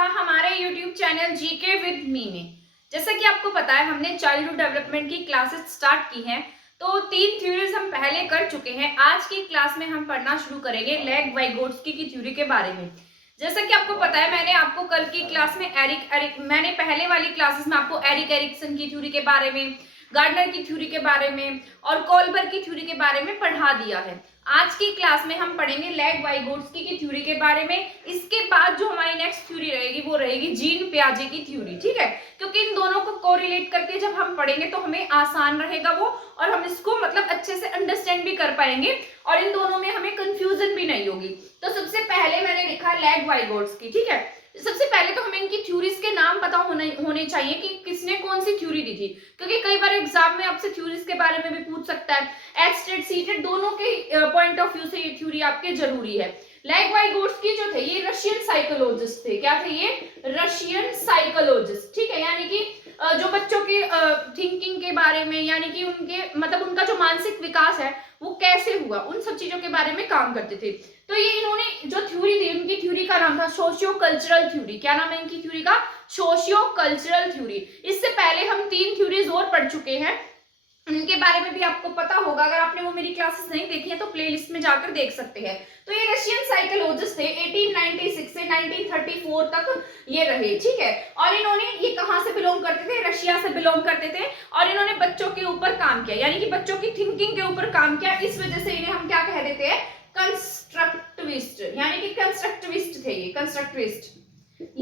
आपका हमारे YouTube channel GK with me में। जैसा कि आपको पता है हमने चाइल्डहुड डेवलपमेंट की क्लासेस स्टार्ट की हैं, तो 3 थ्योरीज हम पहले कर चुके हैं। आज की क्लास में हम पढ़ना शुरू करेंगे लेग वाइगोट्स्की की थ्योरी के बारे में। जैसा कि आपको पता है मैंने आपको कल की क्लास में मैंने पहले वाली क्लासेस में आपको एरिक एरिक्सन की थ्योरी के बारे में, गार्डनर की थ्योरी के बारे में और कोलबर्ग की थ्योरी के बारे में पढ़ा दिया है। आज की क्लास में हम पढ़ेंगे लेग वाइगोट्स्की की थ्योरी के बारे में। इसके बाद जो हमारी नेक्स्ट थ्योरी रहेगी वो रहेगी जीन पियाजे की थ्योरी, ठीक है, क्योंकि इन दोनों को कोरिलेट करके जब हम पढ़ेंगे तो हमें आसान रहेगा वो, और हम इसको मतलब अच्छे से अंडरस्टैंड भी कर पाएंगे और इन दोनों में हमें कंफ्यूजन भी नहीं होगी। तो सबसे पहले मैंने लिखा लेग वाइगोट्स्की, ठीक है। सबसे पहले तो हमें इनकी थ्योरीज के नाम पता होने चाहिए कि किसने कौन सी थ्योरी दी थी, क्योंकि कई बार एग्जाम में आपसे थ्योरीज के बारे में भी पूछ सकता है। एचटेट सीटेट दोनों के पॉइंट ऑफ व्यू से ये थ्योरी आपके जरूरी है। लेग वाइगोट्स्की जो थे ये रशियन साइकोलॉजिस्ट थे। क्या थे ये? रशियन साइकोलॉजिस्ट, ठीक है। यानी कि जो बच्चों की थिंकिंग के बारे में, यानी कि उनके मतलब उनका जो मानसिक विकास है वो कैसे हुआ, उन सब चीजों के बारे में काम करते थे। तो ये इन्होंने जो थ्योरी दी, उनकी थ्योरी का नाम था सोशियो कल्चरल थ्योरी। क्या नाम है इनकी थ्योरी का? Socio cultural theory. इससे पहले हम 3 थ्योरीज और पढ़ चुके हैं, उनके बारे में भी आपको पता होगा। अगर आपने वो मेरी क्लासेस नहीं देखी है तो प्लेलिस्ट में जाकर देख सकते हैं। तो ये रशियन साइकोलॉजिस्ट थे, 1896 से 1934 तक ये रहे, ठीक है। और इन्होंने ये कहां से बिलोंग करते थे? रशिया से बिलोंग करते थे। और इन्होंने बच्चों के ऊपर काम किया, यानी कि बच्चों की थिंकिंग के ऊपर काम किया। इस वजह से इन्हें हम क्या कह देते हैं? कंस्ट्रक्टिविस्ट, यानी कि कंस्ट्रक्टिविस्ट थे ये, कंस्ट्रक्टिविस्ट,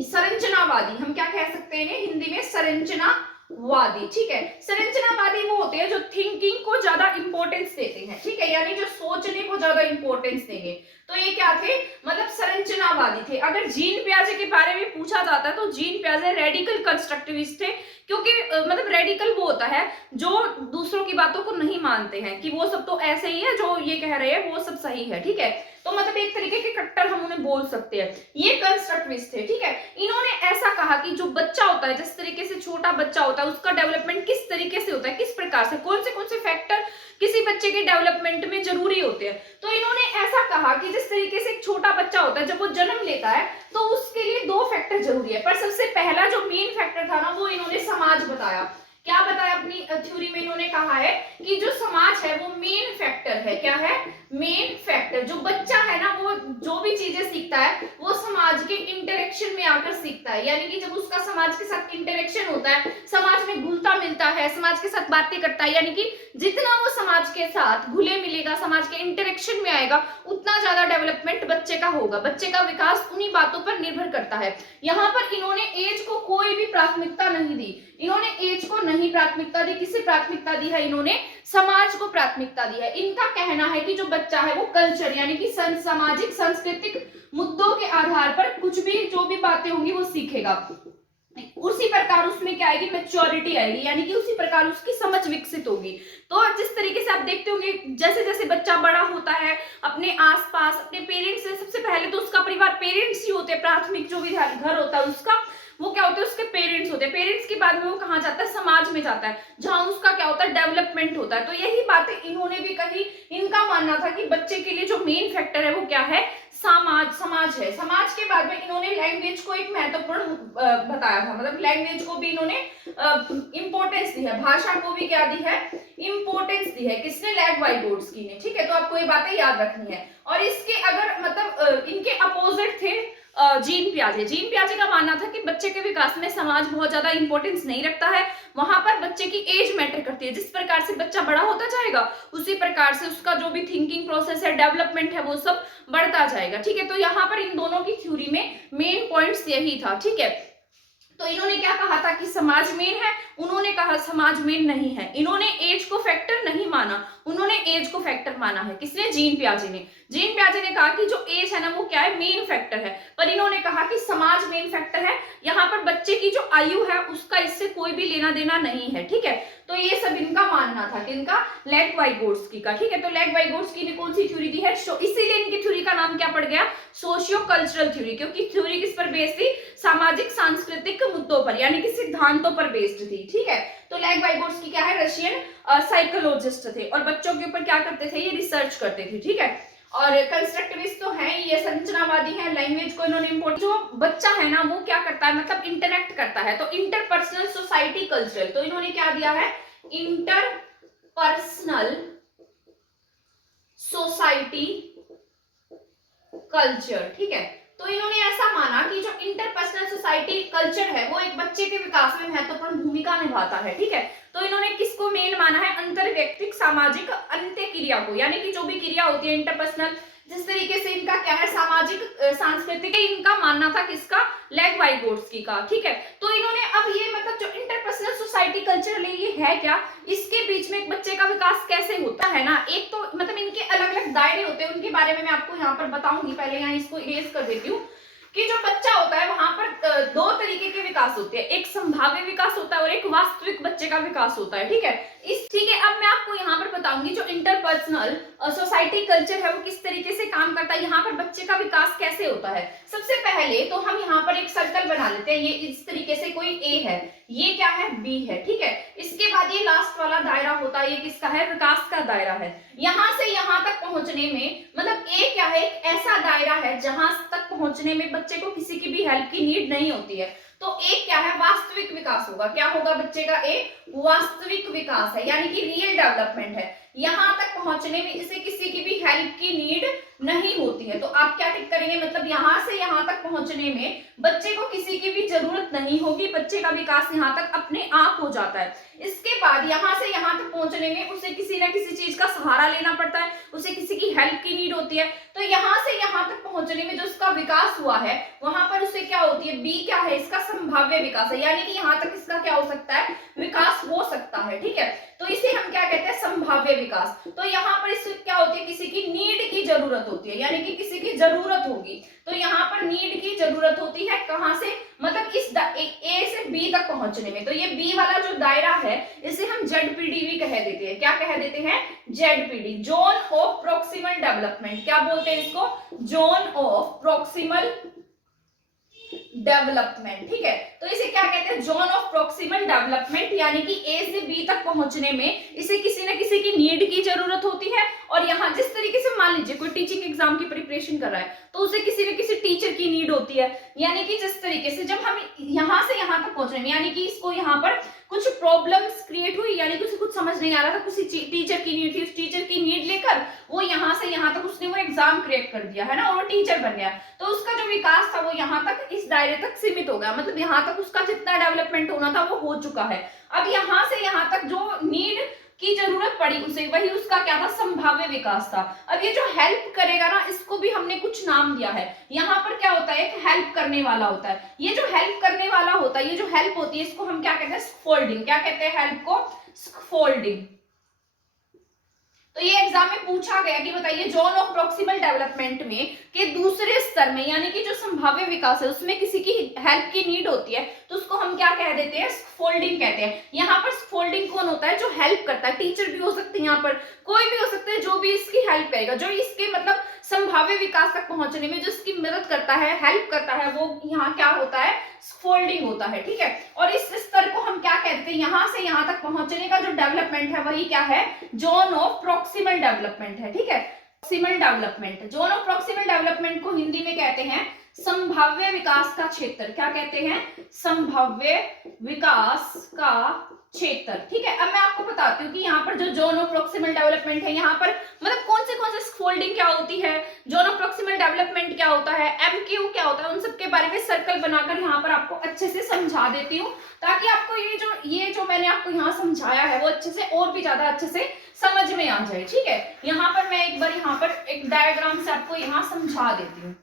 संरचनावादी। हम क्या कह सकते हैं इन्हें हिंदी में? संरचनावादी, ठीक है। संरचनावादी वो होते हैं जो थिंकिंग को ज्यादा इंपॉर्टेंस देते हैं, ठीक है, यानी जो सोचने को ज्यादा इंपॉर्टेंस देंगे। तो ये क्या थे? मतलब संरचनावादी थे। अगर जीन पियाजे के बारे में पूछा जाता है तो जीन पियाजे रेडिकल कंस्ट्रक्टिविस्ट थे, क्योंकि मतलब रेडिकल वो होता है जो दूसरों की बातों को नहीं मानते हैं कि वो सब तो ऐसे ही है, जो ये कह रहे हैं वो सब सही है, ठीक है। तो मतलब एक तरीके के कट्टर हम उन्हें बोल सकते हैं। ये कंस्ट्रक्टिविस्ट थे, ठीक है। इन्होंने ऐसा कहा कि जो बच्चा होता है, जिस तरीके से छोटा बच्चा होता है, उसका डेवलपमेंट किस तरीके से होता है, किस प्रकार से, कौन से फैक्टर किसी बच्चे के डेवलपमेंट में जरूरी होते हैं। तो इन्होंने ऐसा कहा कि जिस तरीके से एक छोटा बच्चा होता है जब वो जन्म लेता है तो उसके लिए 2 फैक्टर जरूरी है, पर सबसे पहला जो मेन फैक्टर था ना वो इन्होंने समाज बताया। क्या बताया अपनी थ्योरी में? इन्होंने कहा है कि जो समाज है वो मेन फैक्टर है। क्या है? Main factor. जो बच्चा है ना वो जो भी चीजें सीखता है वो समाज के इंटरेक्शन में आकर सीखता है, यानी कि जब उसका समाज के साथ इंटरेक्शन होता है, समाज में घुलता मिलता है, समाज के साथ बातें करता है, यानी कि जितना वो समाज के साथ घुले मिलेगा, समाज के इंटरेक्शन में आएगा, उतना ज्यादा डेवलपमेंट बच्चे का होगा। बच्चे का विकास उन्हीं बातों पर निर्भर करता है। यहाँ पर इन्होंने एज को कोई भी प्राथमिकता नहीं दी, इन्होंने एज को नहीं प्राथमिकता दी। किसे प्राथमिकता दी है? इन्होंने समाज को प्राथमिकता दी है। इनका कहना है कि जो बच्चा है वो कल्चर, यानी कि सामाजिक सांस्कृतिक मुद्दों के आधार पर कुछ भी जो भी बातें होंगी वो सीखेगा। उसी प्रकार उसमें क्या आएगी? मैच्योरिटी आएगी, यानी कि उसी प्रकार उसकी समझ विकसित होगी। तो जिस तरीके से आप देखते होंगे जैसे जैसे बच्चा बड़ा होता है अपने आसपास अपने पेरेंट्स से, सबसे पहले तो उसका परिवार, पेरेंट्स ही होते हैं, प्राथमिक जो भी घर होता है उसका, वो क्या होते हैं? उसके पेरेंट्स होते हैं। पेरेंट्स के बाद में वो कहाँ जाता है? समाज में जाता है, जहां उसका क्या होता है? डेवलपमेंट होता है। तो यही बातें इन्होंने भी कही। इनका मानना था कि बच्चे के लिए जो मेन फैक्टर है वो क्या है? समाज है। समाज के बाद में इन्होंने लैंग्वेज को एक महत्वपूर्ण बताया था, मतलब लैंग्वेज को भी इन्होंने इंपॉर्टेंस दी है, भाषा को भी क्या दी है? इंपॉर्टेंस दी है। किसने? लेग वाइगोट्स्की ने, ठीक है। तो आपको ये बातें याद रखनी है। और इसके अगर मतलब इनके अपोजिट थे जीन पियाजे। जीन पियाजे का मानना था कि बच्चे के विकास में समाज बहुत ज्यादा इंपॉर्टेंस नहीं रखता है, वहां पर बच्चे की एज मैटर करती है। जिस प्रकार से बच्चा बड़ा होता जाएगा उसी प्रकार से उसका जो भी थिंकिंग प्रोसेस है, डेवलपमेंट है, वो सब बढ़ता जाएगा, ठीक है। तो यहाँ पर इन दोनों की थ्योरी में मेन पॉइंट्स यही था, ठीक है। तो इन्होंने क्या कहा था कि समाज मेन है, उन्होंने कहा समाज मेन नहीं है। इन्होंने एज को फैक्टर नहीं माना, उन्होंने एज को फैक्टर माना है। किसने? जीन पियाजे ने। जीन पियाजे ने कहा कि जो एज है ना वो क्या है? मेन फैक्टर है, पर इन्होंने कहा कि समाज मेन फैक्टर है। यहाँ पर बच्चे की जो आयु है उसका इससे कोई भी लेना देना नहीं है, ठीक है। तो ये सब इनका मानना था, किनका? लेग वाइगोट्स्की का, ठीक है। तो लेग वाइगोट्स्की ने कौन सी थ्योरी दी है? इसीलिए इनकी थ्योरी का नाम क्या पड़ गया? सोशियो कल्चरल थ्योरी, क्योंकि थ्योरी किस पर बेस्ड थी? सामाजिक सांस्कृतिक मुद्दों पर, यानी कि सिद्धांतों पर बेस्ड थी, ठीक है। तो लेग वाइगोट्स्की क्या है? रशियन साइकोलॉजिस्ट थे और बच्चों के ऊपर क्या करते थे? ये रिसर्च करते थे, ठीक है। और कंस्ट्रक्टिविस्ट तो है, ये संरचनावादी है, लैंग्वेज को इन्होंने इम्पोर्ट, जो बच्चा है ना वो क्या करता है, मतलब इंटरेक्ट करता है, तो इंटरपर्सनल सोसाइटी कल्चरल, तो इन्होंने क्या दिया है, इंटरपर्सनल सोसाइटी कल्चर। ठीक है, तो इन्होंने ऐसा माना कि जो इंटरपर्सनल सोसाइटी कल्चर है वो एक बच्चे के विकास में महत्वपूर्ण भूमिका निभाता है। ठीक है, तो इन्होंने किसको मेन माना है, अंतरव्यक्तिक सामाजिक अंत्य क्रिया को, यानी कि जो भी क्रिया होती है इंटरपर्सनल, जिस तरीके से इनका क्या है, सामाजिक सांस्कृतिक, इनका मानना था किसका, लेव वाइगोट्स्की का। ठीक है, तो इन्होंने अब ये मतलब जो इंटरपर्सनल सोसाइटी कल्चर ये है क्या, इसके बीच में एक बच्चे का विकास कैसे होता है ना, एक तो मतलब इनके अलग अलग दायरे होते हैं, उनके बारे में मैं आपको यहाँ पर बताऊंगी। पहले यहाँ इसको इरेज कर देती हूँ कि जो बच्चा होता है वहां पर दो तरीके के विकास होते हैं, एक संभाव्य विकास होता है और एक वास्तविक बच्चे का विकास होता है। ठीक है, ठीक है, अब मैं आपको यहाँ पर बताऊंगी जो इंटरपर्सनल सोसाइटी कल्चर है वो किस तरीके से काम करता है, यहाँ पर बच्चे का विकास कैसे होता है। सबसे पहले तो हम यहाँ पर एक सर्कल बना लेते हैं, ये इस तरीके से कोई ए है, ये क्या है, बी है। ठीक है, इसके बाद ये लास्ट वाला दायरा होता है, ये किसका है, विकास का दायरा है। यहां से यहां तक पहुंचने में मतलब ए क्या है, एक ऐसा दायरा है जहां तक पहुंचने में बच्चे को किसी की भी हेल्प की नीड नहीं होती है। तो एक क्या है, वास्तविक विकास होगा, क्या होगा बच्चे का, एक वास्तविक विकास है, यानी कि रियल डेवलपमेंट है। यहां तक पहुंचने में इसे किसी की भी हेल्प की नीड नहीं होती है। तो आप क्या टिक करेंगे, मतलब यहां से यहां तक पहुंचने में बच्चे को किसी की भी जरूरत नहीं होगी, बच्चे का विकास यहां तक अपने आप हो जाता है। इसके बाद यहां से यहां तक पहुंचने में उसे किसी ना किसी चीज का सहारा लेना पड़ता है, उसे किसी की हेल्प की नीड होती है। तो यहां से यहां तक पहुंचने में जो उसका विकास हुआ है वहां पर उसे क्या होती है, बी क्या है, इसका संभाव्य विकास है, यानी कि यहां तक इसका क्या हो सकता है, विकास हो सकता है। ठीक है, तो इसे हम क्या कहते हैं, संभाव्य विकास। तो यहाँ पर इससे क्या होती है, किसी की नीड की जरूरत होती है, यानी कि किसी की जरूरत होगी, तो यहाँ पर नीड की जरूरत होती है, कहां से, मतलब इस ए से बी तक पहुंचने में। तो ये बी वाला जो दायरा है इसे हम जेडपीडी भी कह देते हैं, क्या कह देते हैं, ZPD, zone of proximal development. क्या बोलते हैं इसको, जोन ऑफ प्रोक्सिमल डेवलपमेंट। ठीक है, तो इसे क्या कहते हैं, जोन ऑफ प्रोक्सिमल डेवलपमेंट, यानी कि ए से बी तक पहुंचने में इसे किसी न किसी की नीड की जरूरत होती है। और यहाँ जिस तरीके से मान लीजिए कोई टीचिंग एग्जाम की प्रिपरेशन कर रहा है तो उसे किसी न किसी टीचर की नीड होती है, यानी कि जिस तरीके से जब हम यहाँ से यहाँ तक पहुंच रहे हैं, यानी कि इसको यहाँ पर कुछ प्रॉब्लम्स क्रिएट हुई, यानी कि उसे कुछ समझ नहीं आ रहा था, किसी टीचर की नीड थी, उस टीचर की नीड लेकर वो यहाँ से यहाँ तक उसने वो एग्जाम क्रैक कर दिया है ना, और वो टीचर बन गया। तो उसका जो विकास था वो यहाँ तक इस दायरे तक सीमित हो गया, मतलब यहाँ तक उसका जितना डेवलपमेंट होना था वो हो चुका है। अब यहाँ से यहाँ तक जो नीड की जरूरत पड़ी उसे, वही उसका क्या था, संभाव्य विकास था। अब ये जो हेल्प करेगा ना, इसको भी हमने कुछ नाम दिया है। यहाँ पर क्या होता है, एक हेल्प करने वाला होता है, ये जो हेल्प करने वाला होता है, ये जो हेल्प होती है इसको हम क्या कहते हैं, स्कैफोल्डिंग। क्या कहते हैं हेल्प को, स्कैफोल्डिंग। तो ये एग्जाम में पूछा गया कि बताइए जोन ऑफ प्रोक्सिमल डेवलपमेंट में के दूसरे स्तर में, यानी कि जो संभाव्य विकास है उसमें किसी की हेल्प की नीड होती है, तो उसको हम क्या कह देते हैं, स्कैफोल्डिंग कहते हैं। यहाँ पर स्कैफोल्डिंग कौन होता है, जो हेल्प करता है, टीचर भी हो सकते हैं, यहाँ पर कोई भी हो सकता है जो भी इसकी हेल्प करेगा, जो इसके मतलब संभाव्य विकास तक पहुंचने में जो इसकी मदद करता है, हेल्प करता है, वो यहाँ क्या होता है, स्कैफोल्डिंग होता है। ठीक है, और इस स्तर को हम क्या कहते हैं, यहाँ से यहाँ तक पहुंचने का जो डेवलपमेंट है वही क्या है, जोन ऑफ प्रोक्सिमल डेवलपमेंट है। ठीक है, proximal development, zone of proximal development को हिंदी में कहते हैं संभाव्य विकास का क्षेत्र। क्या कहते हैं, संभाव्य विकास का क्षेत्र। ठीक है, अब मैं आपको बताती हूँ कि यहाँ पर जो जोन ऑफ प्रोक्सिमल डेवलपमेंट है, यहाँ पर मतलब कौन से स्कैफोल्डिंग क्या होती है, जोन ऑफ प्रोक्सिमल डेवलपमेंट क्या होता है, एमक्यू क्या होता है, उन सब के बारे में सर्कल बनाकर यहाँ पर आपको अच्छे से समझा देती हूँ, ताकि आपको ये जो मैंने आपको यहाँ समझाया है वो अच्छे से और भी ज्यादा अच्छे से समझ में आ जाए। ठीक है, यहाँ पर मैं एक बार यहाँ पर एक डायग्राम से आपको यहाँ समझा देती हूँ।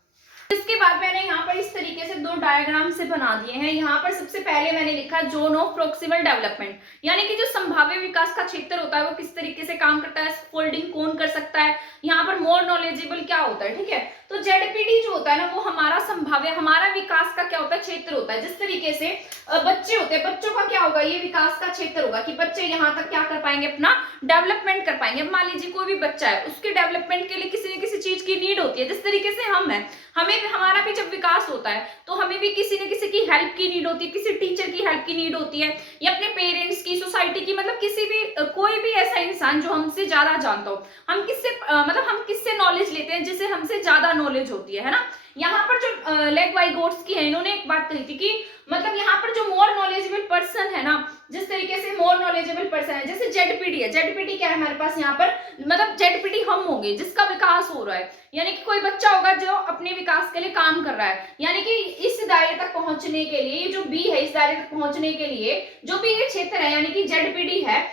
इसके बाद मैंने यहाँ पर इस तरीके से दो डायग्राम से बना दिए हैं। यहाँ पर सबसे पहले मैंने लिखा जोन ऑफ प्रोक्सिमल डेवलपमेंट, यानी कि जो संभाव्य विकास का क्षेत्र होता है वो किस तरीके से काम करता है, स्कैफोल्डिंग कौन कर सकता है, यहाँ पर मोर नॉलेजेबल क्या होता है। ठीक है, तो जेडपीडी जो होता है ना वो हमारा संभाव्य, हमारा विकास का क्या होता है, क्षेत्र होता है। जिस तरीके से बच्चे होते हैं, बच्चों का क्या होगा, ये विकास का क्षेत्र होगा कि बच्चे यहाँ तक क्या कर पाएंगे, अपना डेवलपमेंट कर पाएंगे। अब मान लीजिए कोई भी बच्चा है, उसके डेवलपमेंट के लिए किसी न किसी चीज की नीड होती है, जिस तरीके से हम है, हमें हमारा भी जब विकास होता है तो हमें भी किसी न किसी की हेल्प की नीड होती है, किसी टीचर की हेल्प की नीड होती है, या अपने पेरेंट्स की, सोसाइटी की, मतलब किसी भी कोई भी ऐसा इंसान जो हमसे ज्यादा जानता हो। हम किससे मतलब हम किससे नॉलेज लेते हैं, जिसे हमसे ज्यादा नॉलेज होती है ना। यहाँ पर जो लेग वाइगोट्स की है, इन्होंने एक बात कही थी कि मतलब यहाँ पर जो मोर नॉलेजेबल पर्सन है ना, जिस तरीके से मोर नॉलेजेबल पर्सन है, जैसे जेडपीडी है। जेडपीडी क्या है हमारे पास यहाँ पर, मतलब जेडपीडी हम होंगे जिसका विकास हो रहा है, यानी कि कोई बच्चा होगा जो अपने विकास के लिए काम कर रहा है, यानी कि इस दायरे तक पहुंचने के लिए, जो बी है, इस दायरे तक पहुंचने के लिए जो भी ये क्षेत्र है, यानी कि जेडपीडी है,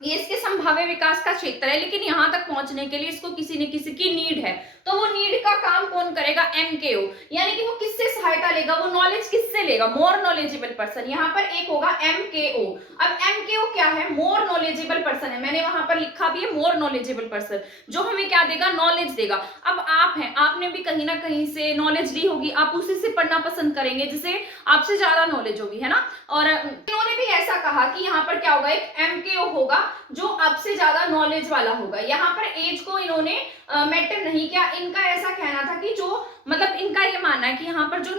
ये इसके संभाव्य विकास का क्षेत्र है, लेकिन यहाँ तक पहुंचने के लिए इसको किसी न किसी की नीड है। तो वो नीड का काम कौन करेगा, एमकेओ, यानी कि वो किससे सहायता लेगा, वो नॉलेज किससे लेगा, मोर नॉलेजेबल पर्सन। यहाँ पर एक होगा एमकेओ। अब एमकेओ क्या है, मोर नॉलेजेबल पर्सन है, मैंने वहां पर लिखा भी है मोर नॉलेजेबल पर्सन, जो हमें क्या देगा, नॉलेज देगा। अब आप हैं, आपने भी कहीं ना कहीं से नॉलेज ली होगी, आप उसी से पढ़ना पसंद करेंगे जिसे आपसे ज्यादा नॉलेज होगी, है ना। और इन्होंने भी ऐसा कहा कि यहाँ पर क्या होगा, एक एमकेओ होगा जो आपसे ज्यादा नॉलेज वाला होगा। यहाँ पर एज को इन्होंने मैटर नहीं किया। इनका ऐसा कहना था कि जो मतलब इनका ये मानना है कि यहाँ पर जो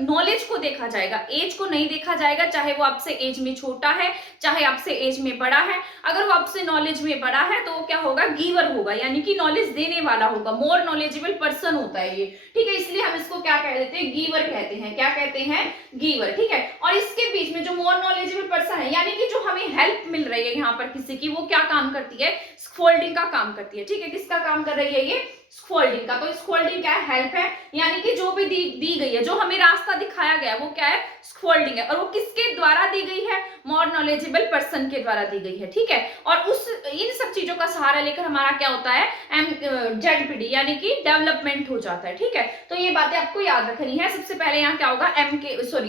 नॉलेज को देखा जाएगा, एज को नहीं देखा जाएगा, चाहे वो आपसे एज में छोटा है, चाहे आपसे एज में बड़ा है। अगर वो आपसे नॉलेज में बड़ा है तो वो क्या होगा, गीवर होगा, यानी कि नॉलेज देने वाला होगा, मोर नॉलेजेबल पर्सन होता है ये, ठीक है। इसलिए हम इसको क्या कह देते हैं, गीवर कहते हैं। क्या कहते हैं, गीवर, ठीक है। और इसके बीच में जो मोर नॉलेजेबल पर्सन है, यानी कि जो हमें हेल्प मिल रही है यहाँ पर किसी की, वो क्या काम करती है, स्कैफोल्डिंग का काम करती है, ठीक है। किसका काम कर रही है ये, स्कैफोल्डिंग का। तो स्कैफोल्डिंग क्या है, हेल्प है, यानी कि जो भी दी गई है, जो हमें रास्ता दिखाया गया है, वो क्या है, स्कैफोल्डिंग है। और वो किसके द्वारा दी गई है, मोर नॉलेजेबल पर्सन के द्वारा दी गई है, ठीक है। और उस इन सब चीजों का सहारा लेकर हमारा क्या होता है, जेडपीडी, यानी कि डेवलपमेंट हो जाता है, ठीक है। तो ये बातें आपको याद रखनी है। सबसे पहले यहाँ क्या होगा,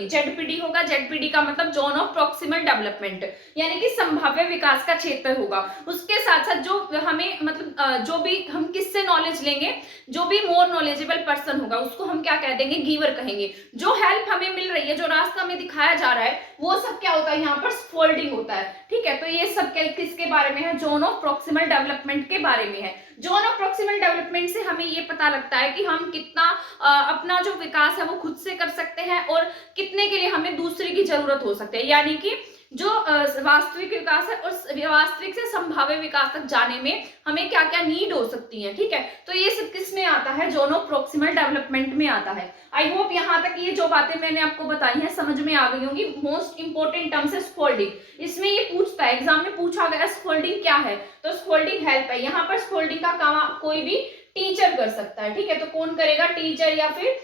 जेडपीडी होगा। जेडपीडी का मतलब जोन ऑफ प्रॉक्सिमल डेवलपमेंट, यानी कि संभाव्य विकास का क्षेत्र होगा। उसके साथ साथ जो हमें मतलब जो भी हम किससे नॉलेज लेंगे, जो भी मोर नॉलेजेबल पर्सन होगा, उसको हम क्या कह देंगे, गीवर कहेंगे। जो हेल्प हमें मिल रही है, जो रास्ता हमें दिखाया जा रहा है, वो सब क्या होता है, यहाँ पर स्कैफोल्डिंग होता है, ठीक है। तो ये सब किसके बारे में है, जोन ऑफ प्रॉक्सिमल डेवलपमेंट के बारे में है। जोन ऑफ प्रॉक्सिमल डेवलपमेंट से हमें ये पता लगता है कि हम कितना अपना जो विकास है वो खुद से कर सकते हैं, और कितने के लिए हमें दूसरे की जरूरत हो सकती है, यानी कि जो वास्तविक विकास है उस वास्तविक से संभाव्य विकास तक जाने में हमें क्या क्या नीड हो सकती है, ठीक है। तो ये सब किस में आता है, जोन ऑफ प्रॉक्सिमल डेवलपमेंट में आता है। आई होप यहाँ तक ये जो बातें मैंने आपको बताई हैं समझ में आ गई होंगी। मोस्ट इंपोर्टेंट टर्म्स है स्कैफोल्डिंग, इसमें ये पूछता है, एग्जाम में पूछा गया स्कैफोल्डिंग क्या है, तो स्कैफोल्डिंग हेल्प है। यहाँ पर स्कैफोल्डिंग का काम कोई भी टीचर कर सकता है, ठीक है। तो कौन करेगा, टीचर या फिर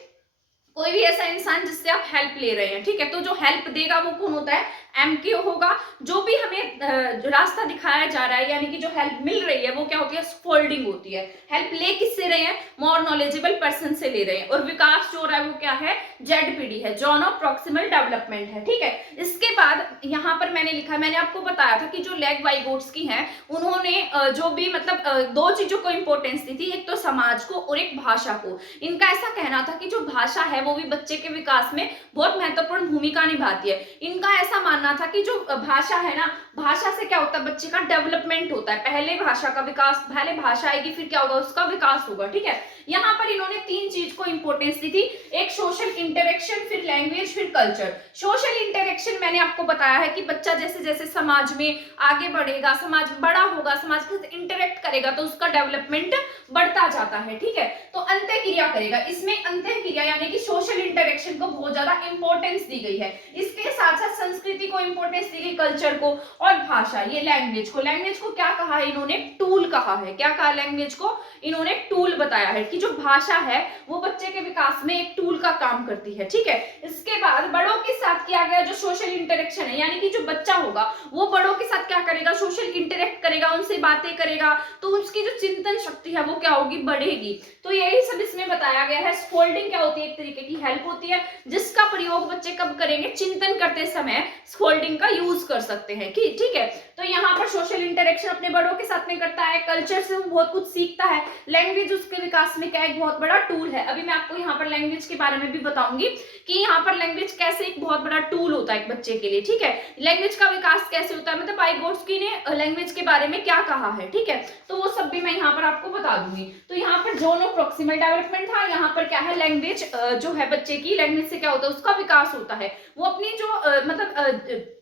कोई भी ऐसा इंसान जिससे आप हेल्प ले रहे हैं, ठीक है। तो जो हेल्प देगा वो कौन होता है, एमकेओ होगा। जो भी हमें रास्ता दिखाया जा रहा है, यानी कि जो हेल्प मिल रही है, वो क्या होती है, स्कैफोल्डिंग होती है। हेल्प ले किससे रहे हैं, मोर नॉलेजेबल पर्सन से ले रहे हैं। और विकास जो हो रहा है वो क्या है, जेडपीडी है, जोन ऑफ प्रॉक्सिमल डेवलपमेंट है, ठीक है। इसके बाद यहाँ पर मैंने लिखा, मैंने आपको बताया था कि जो लेग वाइगोट्स की हैं, उन्होंने जो भी मतलब दो चीजों को इंपॉर्टेंस दी थी, एक तो समाज को और एक भाषा को। इनका ऐसा कहना था कि जो भाषा है वो भी बच्चे के विकास में बहुत महत्वपूर्ण भूमिका निभाती है। इनका ऐसा मानना था कि जो भाषा है ना, भाषा से क्या होता है, बच्चे का डेवलपमेंट होता है। पहले भाषा का विकास, पहले भाषा आएगी, फिर क्या होगा, उसका विकास होगा, ठीक है। यहाँ पर इन्होंने तीन चीज को इंपॉर्टेंस दी थी, एक सोशल इंटरेक्शन, फिर लैंग्वेज, फिर कल्चर। सोशल इंटरेक्शन मैंने आपको बताया है कि बच्चा जैसे जैसे समाज में आगे बढ़ेगा, समाज बड़ा होगा, समाज के साथ इंटरेक्ट करेगा, तो उसका डेवलपमेंट बढ़ता जाता है, ठीक है। तो अंतःक्रिया करेगा, इसमें अंतःक्रिया यानी कि सोशल इंटरेक्शन को बहुत ज्यादा इंपॉर्टेंस दी गई है। इसके साथ साथ संस्कृति को इंपॉर्टेंस दी गई, कल्चर को, और भाषा, ये लैंग्वेज को। लैंग्वेज को क्या कहा है इन्होंने, टूल कहा है। क्या कहा, लैंग्वेज को इन्होंने टूल बताया है कि जो भाषा है वो बच्चे के विकास में एक टूल का काम करती है, ठीक है। इसके बाद बड़ों के साथ किया गया जो सोशल इंटरेक्शन है, यानी कि जो बच्चा होगा वो बड़ों के साथ क्या करेगा, सोशल इंटरेक्ट करेगा, उनसे बातें करेगा, तो उसकी जो चिंतन शक्ति है वो क्या होगी, बढ़ेगी। तो यही सब इसमें बताया गया है। स्कैफोल्डिंग क्या होती है, एक तरीके की हेल्प होती है, जिसका प्रयोग बच्चे कब करेंगे, चिंतन करते समय स्कैफोल्डिंग का यूज कर सकते हैं, ठीक है। तो यहाँ पर सोशल इंटरेक्शन अपने बड़ों के साथ में करता है, कल्चर से वो बहुत कुछ सीखता है। लैंग्वेज उसके विकास में क्या एक बहुत बड़ा टूल है। अभी मैं आपको यहाँ पर लैंग्वेज के बारे में भी बताऊंगी कि यहाँ पर लैंग्वेज कैसे एक बहुत बड़ा टूल होता है एक बच्चे के लिए, ठीक है। लैंग्वेज का विकास कैसे होता है, मतलब वाइगोट्स्की ने लैंग्वेज के बारे में क्या कहा है, ठीक है, तो वो सब भी मैं यहाँ पर आपको बता दूंगी। तो यहाँ पर जोनो प्रोक्सिमल डेवलपमेंट था, यहाँ पर क्या है लैंग्वेज जो है बच्चे की, लैंग्वेज से क्या होता है उसका विकास होता है। वो अपनी जो मतलब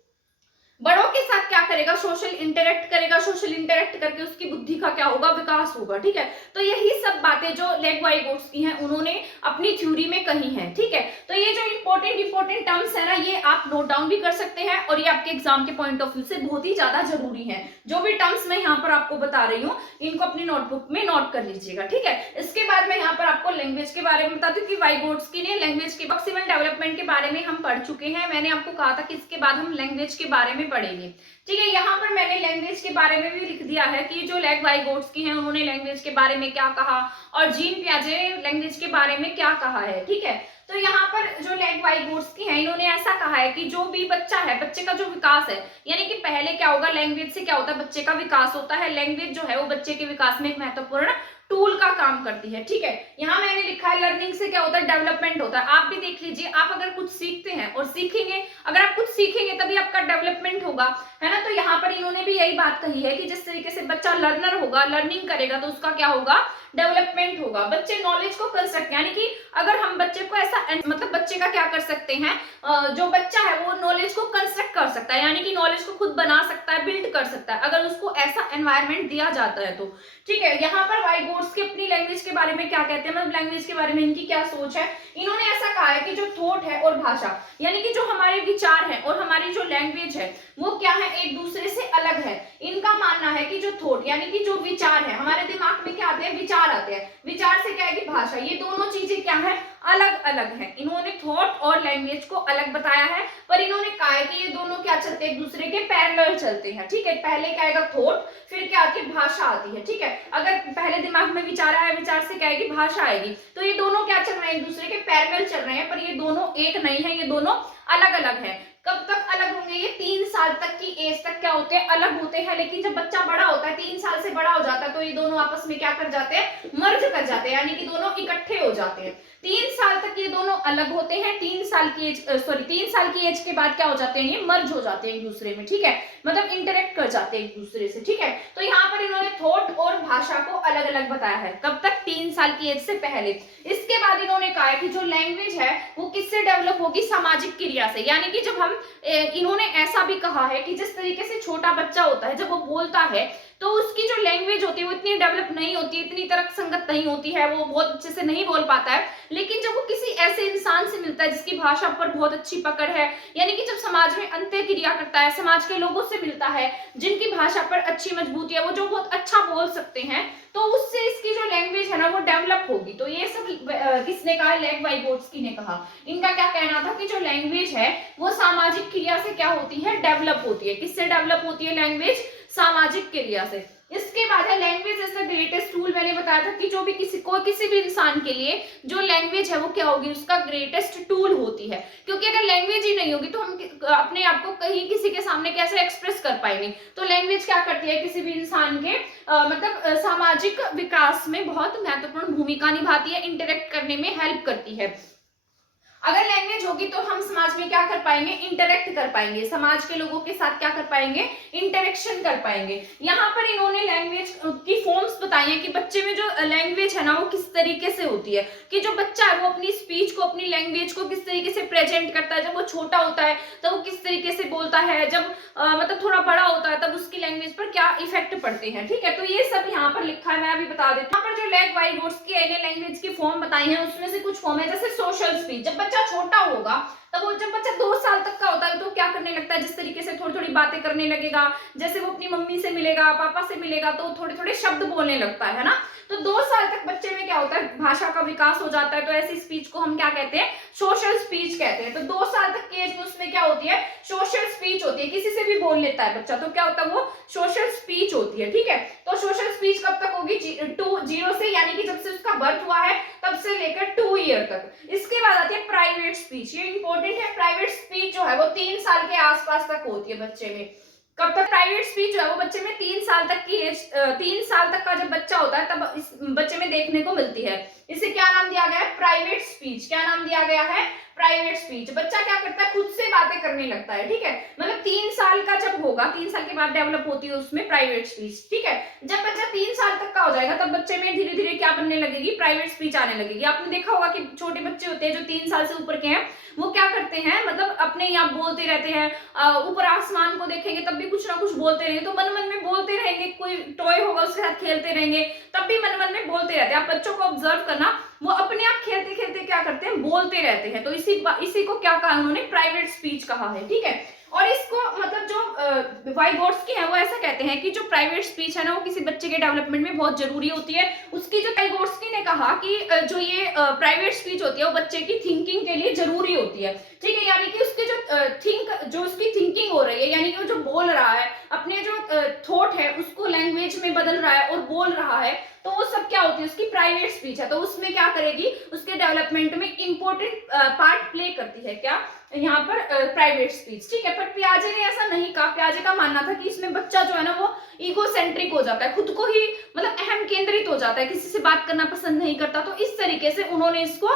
बड़ों के साथ क्या करेगा, सोशल इंटरेक्ट करेगा, सोशल इंटरेक्ट करके उसकी बुद्धि का क्या होगा, विकास होगा, ठीक है। तो यही सब बातें जो लेग वाइगोट्स्की हैं उन्होंने अपनी थ्योरी में कही हैं, ठीक है। तो ये जो इंपॉर्टेंट टर्म्स है ना, ये आप नोट डाउन भी कर सकते हैं और ये आपके एग्जाम के पॉइंट ऑफ व्यू से बहुत ही ज्यादा जरूरी है। जो भी टर्म्स मैं यहाँ पर आपको बता रही हूँ इनको अपनी नोटबुक में नोट कर लीजिएगा, ठीक है। इसके बाद मैं यहाँ पर आपको लैंग्वेज के बारे में बताती हूँ कि वाइगोट्स्की ने लैंग्वेज के प्रोक्सिमल डेवलपमेंट के बारे में हम पढ़ चुके हैं। मैंने आपको कहा था कि इसके बाद हम लैंग्वेज के बारे में पढ़ेंगे, ठीक है। यहाँ पर मैंने लैंग्वेज के बारे में भी लिख दिया है कि जो लेग वाइगोट्स्की हैं उन्होंने लैंग्वेज के बारे में क्या कहा और जीन पियाजे ने लैंग्वेज के बारे में क्या कहा है, ठीक है। तो यहाँ पर जो लेग वाइगोट्स्की हैं इन्होंने ऐसा कहा है कि जो भी बच्चा है, बच्चे का जो विकास है, यानी कि पहले क्या होगा, लैंग्वेज से क्या होता है, बच्चे का विकास होता है। लैंग्वेज जो है वो बच्चे के विकास में एक महत्वपूर्ण टूल का काम करती है, ठीक है। यहाँ मैंने लिखा है लर्निंग से क्या होता है, डेवलपमेंट होता है। आप भी देख लीजिए, आप अगर कुछ सीखते हैं और सीखेंगे, अगर आप कुछ सीखेंगे तभी आपका डेवलपमेंट होगा, है ना। तो यहाँ पर इन्होंने भी यही बात कही है कि जिस तरीके से बच्चा लर्नर होगा, लर्निंग करेगा, तो उसका क्या होगा, डेवलपमेंट होगा। बच्चे नॉलेज को कंस्ट्रक्ट, यानी कि अगर हम बच्चे को ऐसा, मतलब बच्चे का क्या कर सकते हैं, जो बच्चा है वो नॉलेज को कंस्ट्रक्ट कर सकता है, यानी कि नॉलेज को खुद बना सकता है, बिल्ड कर सकता है, अगर उसको ऐसा एनवायरनमेंट दिया जाता है तो, ठीक है। यहाँ पर वाइगोट्स्की अपनी लैंग्वेज के बारे में क्या कहते हैं, मतलब लैंग्वेज के बारे में इनकी क्या सोच है। इन्होंने ऐसा कहा है कि जो थॉट है और भाषा, यानी कि जो हमारे विचार हैं और हमारी जो लैंग्वेज है वो क्या है, एक दूसरे से अलग है। इनका मानना है कि जो थॉट यानी कि जो विचार है, हमारे दिमाग में क्या आते हैं, विचार आते हैं, विचार से क्या है कि भाषा, ये दोनों चीजें क्या है, अलग अलग है। इन्होंने थॉट और लैंग्वेज को अलग बताया है, पर इन्होंने कहा है कि ये दोनों क्या चलते हैं, एक दूसरे के पैरेलल चलते हैं, ठीक है। पहले क्या आएगा, थॉट, फिर क्या आती है, भाषा आती है, ठीक है। अगर पहले दिमाग में विचार आया, विचार से क्या आएगी, भाषा आएगी, तो ये दोनों क्या चल रहे हैं, एक दूसरे के पैरेलल चल रहे हैं, पर ये दोनों एक नहीं है, ये दोनों अलग अलग है। कब तक अलग होंगे, ये 3 साल तक की एज तक क्या होते हैं, अलग होते हैं। लेकिन जब बच्चा बड़ा होता है, 3 साल से बड़ा हो जाता है, तो ये दोनों आपस में क्या कर जाते हैं, मर्ज कर जाते हैं, यानी कि दोनों इकट्ठे हो जाते हैं। 3 साल तक ये दोनों अलग होते हैं, 3 साल की एज के बाद क्या हो जाते हैं, ये मर्ज हो जाते हैं एक दूसरे में, ठीक है, मतलब इंटरेक्ट कर जाते हैं एक दूसरे से, ठीक है। तो यहाँ पर इन्होंने थॉट और भाषा को अलग अलग बताया है, कब तक, 3 साल की एज से पहले। इसके बाद इन्होंने कहा है कि जो लैंग्वेज है वो किससे डेवलप होगी, सामाजिक क्रिया से, यानी कि जब हम इन्होंने ऐसा भी कहा है कि जिस तरीके से छोटा बच्चा होता है, जब वो बोलता है तो उसकी जो लैंग्वेज होती है वो इतनी डेवलप नहीं होती, इतनी तर्क संगत नहीं होती है, वो बहुत अच्छे से नहीं बोल पाता है। लेकिन जब वो किसी ऐसे इंसान से मिलता है जिसकी भाषा पर बहुत अच्छी पकड़ है, यानी कि जब समाज में अंत्य क्रिया करता है, समाज के लोगों से मिलता है जिनकी भाषा पर अच्छी मजबूती है, वो जो बहुत अच्छा बोल सकते हैं, तो उससे इसकी जो लैंग्वेज है ना वो डेवलप होगी। तो ये सब किसने कहा, लेग वाइगोट्स्की ने कहा। इनका क्या कहना था कि जो लैंग्वेज है वो सामाजिक क्रिया से क्या होती है, डेवलप होती है। किससे डेवलप होती है लैंग्वेज, सामाजिक क्रिया से। इसके बाद है language is the greatest tool. मैंने बताया था कि जो भी किसी भी इंसान के लिए जो लैंग्वेज है वो क्या होगी, उसका ग्रेटेस्ट टूल होती है। क्योंकि अगर लैंग्वेज ही नहीं होगी तो हम अपने आप को कहीं किसी के सामने कैसे एक्सप्रेस कर पाएंगे। तो लैंग्वेज क्या करती है, किसी भी इंसान के मतलब सामाजिक विकास में बहुत महत्वपूर्ण भूमिका निभाती है, इंटरेक्ट करने में हेल्प करती है। अगर लैंग्वेज होगी तो हम समाज में क्या कर पाएंगे, इंटरेक्ट कर पाएंगे, समाज के लोगों के साथ क्या कर पाएंगे, इंटरेक्शन कर पाएंगे। यहाँ पर इन्होंने लैंग्वेज की फॉर्म्स बताई हैं कि बच्चे में जो लैंग्वेज है ना वो किस तरीके से होती है, कि जो बच्चा है वो अपनी स्पीच को, अपनी लैंग्वेज को किस तरीके से प्रेजेंट करता है। जब वो छोटा होता है तब वो किस तरीके से बोलता है, जब मतलब थोड़ा बड़ा होता है तब उसकी लैंग्वेज पर क्या इफेक्ट पड़ते हैं, ठीक है। तो ये सब यहाँ पर लिखा है, मैं अभी बता देती हूँ। यहाँ पर जो लेग वाइगोट्स्की ने लैंग्वेज की फॉर्म बताई है उसमें से कुछ फॉर्म है, जैसे सोशल स्पीच। जब बच्चा छोटा होगा तब वो, जब बच्चा 2 साल तक का होता है तो क्या करने लगता है, जिस तरीके से थोड़ी थोड़ी बातें करने लगेगा, जैसे वो अपनी मम्मी से मिलेगा, पापा से मिलेगा तो थोड़े थोड़े शब्द बोलने लगता है ना। तो 2 साल तक बच्चे में क्या होता है, भाषा का विकास हो जाता है। तो ऐसी स्पीच को हम क्या कहते हैं, सोशल स्पीच कहते हैं। तो 2 साल तक की एज में उसमें क्या होती है, सोशल स्पीच होती है, किसी से भी बोल लेता है बच्चा, तो क्या होता है, वो सोशल स्पीच होती है, ठीक है। तो सोशल स्पीच कब तक होगी, 0 से, यानी कि जब से उसका बर्थ हुआ है तब से लेकर 2 ईयर तक। इसके बाद आती है प्राइवेट स्पीच, ये इंपॉर्टेंट है। प्राइवेट स्पीच जो है वो 3 साल के आसपास तक होती है बच्चे में। कब तक? प्राइवेट स्पीच जो है वो बच्चे में 3 साल तक की एज, 3 साल तक का जब बच्चा होता है तब इस बच्चे में देखने को मिलती है। इसे क्या नाम दिया गया है? Private speech. क्या नाम दिया गया है? Private speech. बच्चा क्या करता है? खुद से बातें करने लगता है, ठीक है। मतलब 3 साल का जब होगा, 3 साल के बाद डेवलप होती है उसमें प्राइवेट स्पीच, ठीक है। जब बच्चा 3 साल तक का हो जाएगा तब बच्चे में धीरे धीरे क्या बनने लगेगी? प्राइवेट स्पीच आने लगेगी। आपने देखा होगा कि छोटे बच्चे होते हैं जो 3 साल से ऊपर के हैं, वो क्या करते हैं, मतलब अपने आप बोलते रहते हैं, ऊपर आसमान को देखेंगे तब भी कुछ ना कुछ बोलते रहेंगे, तो मन मन में बोलते रहेंगे, कोई टॉय होगा उसके साथ खेलते रहेंगे तब भी मन मन में बोलते रहते हैं। आप बच्चों को ऑब्जर्व करना, वो अपने आप खेलते खेलते क्या करते हैं? बोलते रहते हैं। तो इसी को क्या कहा उन्होंने? प्राइवेट स्पीच कहा है, ठीक है। और इसको मतलब जो वाइगोट्स्की है वो ऐसा कहते हैं कि जो प्राइवेट स्पीच है ना वो किसी बच्चे के डेवलपमेंट में बहुत जरूरी होती है। उसकी जो वाइगोट्स्की ने कहा कि जो ये प्राइवेट स्पीच होती है वो बच्चे की थिंकिंग के लिए जरूरी होती है, ठीक है। यानी कि उसकी जो उसकी थिंकिंग हो रही है, यानी कि वो जो बोल रहा है, अपने जो थॉट है उसको लैंग्वेज में बदल रहा है और बोल रहा है, तो वो सब क्या होती है? उसकी प्राइवेट स्पीच है। तो उसमें क्या करेगी? उसके डेवलपमेंट में इंपॉर्टेंट पार्ट प्ले करती है। क्या? यहाँ पर प्राइवेट स्पीच, ठीक है। पर पियाजे ने ऐसा नहीं कहा। पियाजे का मानना था कि इसमें बच्चा जो है ना वो ईगोसेंट्रिक हो जाता है, खुद को ही मतलब अहम केंद्रित हो जाता है, किसी से बात करना पसंद नहीं करता। तो इस तरीके से उन्होंने इसको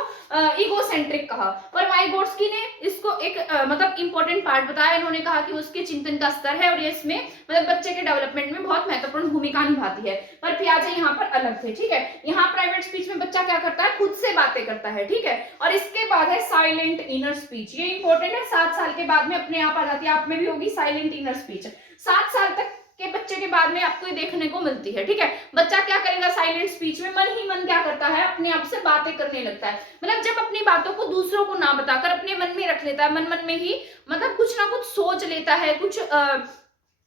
ईगोसेंट्रिक कहा। पर वाइगोट्स्की ने इसको एक मतलब इंपॉर्टेंट पार्ट बताया। इन्होंने कहा कि उसके चिंतन का स्तर है और ये इसमें मतलब बच्चे के डेवलपमेंट में बहुत महत्वपूर्ण भूमिका निभाती है। पर पियाजे यहाँ पर अलग थे, ठीक है। यहाँ प्राइवेट स्पीच में बच्चा क्या करता है? खुद से बातें करता है, ठीक है। और इसके बाद है साइलेंट इनर स्पीच। ये इंपॉर्टेंट है, 7 साल के बाद में अपने आप आ जाती है। आप में भी होगी साइलेंट इनर स्पीच। 7 साल तक के बच्चे के बाद में आपको ये देखने को मिलती है, ठीक है। बच्चा क्या करेगा? साइलेंट स्पीच में मन ही मन क्या करता है? अपने आप से बातें करने लगता है। मतलब जब अपनी बातों को दूसरों को ना बताकर अपने मन में रख लेता है, मन मन में ही मतलब कुछ ना कुछ सोच लेता है, कुछ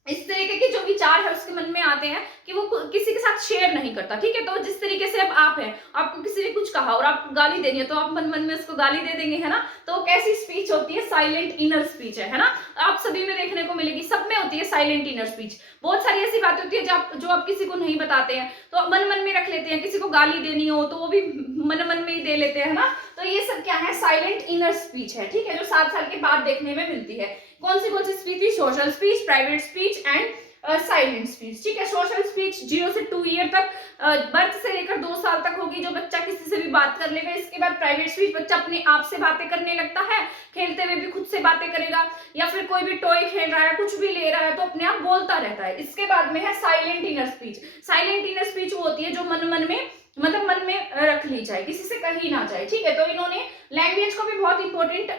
इस तरीके के जो विचार है उसके मन में आते हैं कि वो किसी के साथ शेयर नहीं करता, ठीक है। तो जिस तरीके से अब आप हैं, आपको किसी ने कुछ कहा और आपको गाली देनी है तो आप मन मन में उसको गाली दे देंगे, है ना। तो कैसी स्पीच होती है? साइलेंट इनर स्पीच है ना। आप सभी में देखने को मिलेगी, सब में होती है साइलेंट इनर स्पीच। बहुत सारी ऐसी बातें होती है जो आप किसी को नहीं बताते हैं, तो मन मन में रख लेते हैं। किसी को गाली देनी हो तो वो भी मन मन में ही दे लेते हैं ना। तो ये सब क्या है? साइलेंट इनर स्पीच है, ठीक है, जो 7 साल के बाद देखने में मिलती है। कौन सी speech? Social speech, private speech and silent speech, ठीक है। सोशल स्पीच 0 से 2 ईयर तक, बर्थ से लेकर 2 साल तक होगी, जो बच्चा किसी से भी बात कर लेगा। इसके बाद प्राइवेट स्पीच, बच्चा अपने आप से बातें करने लगता है, खेलते हुए भी खुद से बातें करेगा, या फिर कोई भी टॉय खेल रहा है, कुछ भी ले रहा है तो अपने आप बोलता रहता है। इसके बाद में है silent inner speech. Silent inner speech वो होती है जो मन मन में मतलब मन में रख ली जाए, किसी से कही ना जाए, ठीक है। तो इन्होंने लैंग्वेज को भी बहुत इंपॉर्टेंट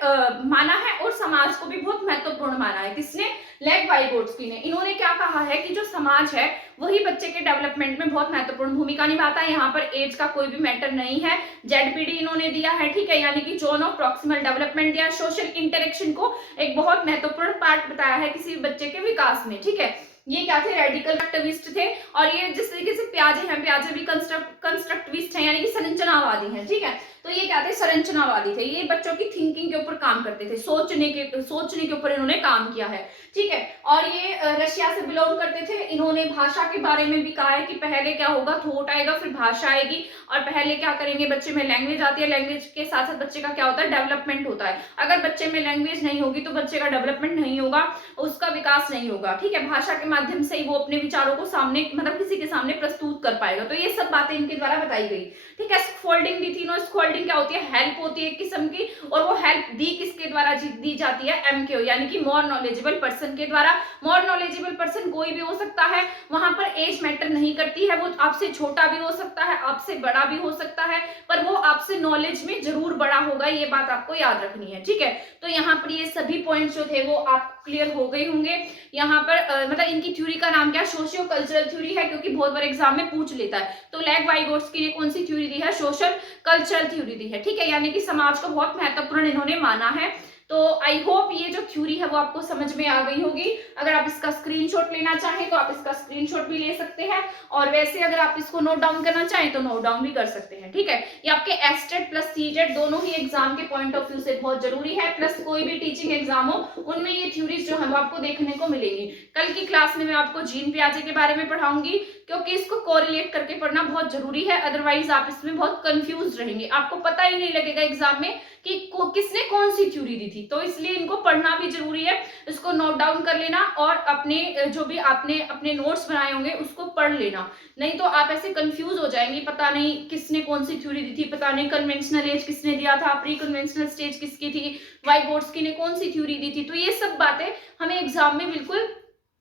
माना है और समाज को भी बहुत महत्वपूर्ण माना है। किसने? लेव वाइगोट्स्की ने। इन्होंने क्या कहा है कि जो समाज है वही बच्चे के डेवलपमेंट में बहुत महत्वपूर्ण भूमिका निभाता है। यहाँ पर एज का कोई भी मैटर नहीं है। जेडपीडी इन्होंने दिया है, ठीक है, यानी कि जोन ऑफ प्रॉक्सिमल डेवलपमेंट दिया। सोशल इंटरेक्शन को एक बहुत महत्वपूर्ण पार्ट बताया है किसी बच्चे के विकास में, ठीक है। ये क्या थे? रेडिकल कंस्ट्रक्टिविस्ट थे। और ये जिस तरीके से प्याजे हैं, प्याजे भी कंस्ट्रक्टिविस्ट हैं, यानी कि संरचनावादी हैं, ठीक है। तो ये क्या थे? संरचनावादी थे। ये बच्चों की थिंकिंग के ऊपर काम करते थे, सोचने के ऊपर इन्होंने काम किया है, ठीक है। और ये रशिया से बिलोंग करते थे। इन्होंने भाषा के बारे में भी कहा है कि पहले क्या होगा? थॉट आएगा, फिर भाषा आएगी, और पहले क्या करेंगे? बच्चे में लैंग्वेज आती है, लैंग्वेज के साथ साथ बच्चे का क्या होता है? डेवलपमेंट होता है। अगर बच्चे में लैंग्वेज नहीं होगी तो बच्चे का डेवलपमेंट नहीं होगा, उसका विकास नहीं होगा, ठीक है। भाषा के माध्यम से ही वो अपने विचारों को सामने मतलब किसी के सामने प्रस्तुत कर पाएगा। तो ये सब बातें इनके द्वारा बताई गई, ठीक है। स्कैफोल्डिंग दी थी। स्कैफोल्डिंग क्या होती है? हेल्प होती है एक किस्म की, और वो हेल्प दी किसके द्वारा दी जाती है? एमके, यानी कि मोर नॉलेजेबल पर्सन के द्वारा। मोर नॉलेजेबल पर्सन कोई भी हो सकता है, वहां पर एज मैटर नहीं करती है। वो आपसे छोटा भी हो सकता है, आपसे बड़ा भी हो सकता है, पर वो आपसे नॉलेज में जरूर बड़ा होगा, ये बात आपको याद रखनी है, ठीक है। तो यहाँ पर ये सभी पॉइंट्स जो थे वो आप क्लियर हो गए होंगे। यहाँ पर मतलब इनकी थ्योरी का नाम क्या? सोशियो कल्चरल थ्योरी है, क्योंकि बहुत बार एग्जाम में पूछ लेता है। तो लेव वाइगोट्स्की ने कौन सी थ्योरी दी है? सोशल कल्चरल थ्योरी दी है, ठीक है, यानी कि समाज को बहुत महत्वपूर्ण इन्होंने माना है। तो आई होप ये जो थ्योरी है वो आपको समझ में आ गई होगी। अगर आप इसका स्क्रीनशॉट लेना चाहें तो आप इसका स्क्रीनशॉट भी ले सकते हैं, और वैसे अगर आप इसको नोट डाउन करना चाहें तो नोट डाउन भी कर सकते हैं, ठीक है। ये आपके एस्टेट प्लस सीटेट दोनों ही एग्जाम के पॉइंट ऑफ व्यू से बहुत जरूरी है, प्लस कोई भी टीचिंग एग्जाम हो उनमें ये थ्योरीज जो है वो आपको देखने को मिलेंगी। कल की क्लास में मैं आपको जीन पियाजे के बारे में पढ़ाऊंगी, क्योंकि इसको कोरिलेट करके पढ़ना बहुत जरूरी है, अदरवाइज आप इसमें बहुत कंफ्यूज रहेंगे, आपको पता ही नहीं लगेगा एग्जाम में कि किसने कौन सी थ्योरी दी थी। तो इसलिए इनको पढ़ना भी जरूरी है, इसको नोट डाउन कर लेना और अपने जो भी आपने अपने नोट्स बनाए होंगे उसको पढ़ लेना, नहीं तो आप ऐसे कंफ्यूज हो जाएंगे, पता नहीं किसने कौन सी थ्योरी दी थी, पता नहीं कन्वेंशनल एज किसने दिया था, प्री कन्वेंशनल स्टेज किसकी थी, वाइगोट्स्की ने कौन सी थ्योरी दी थी। तो ये सब बातें हमें एग्जाम में बिल्कुल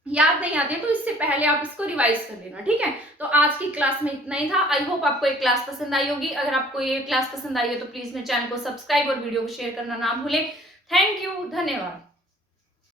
याद नहीं आती है, तो इससे पहले आप इसको रिवाइज कर लेना, ठीक है। तो आज की क्लास में इतना ही था। आई होप आपको ये क्लास पसंद आई होगी। अगर आपको ये क्लास पसंद आई है तो प्लीज मेरे चैनल को सब्सक्राइब और वीडियो को शेयर करना ना भूलें। थैंक यू, धन्यवाद।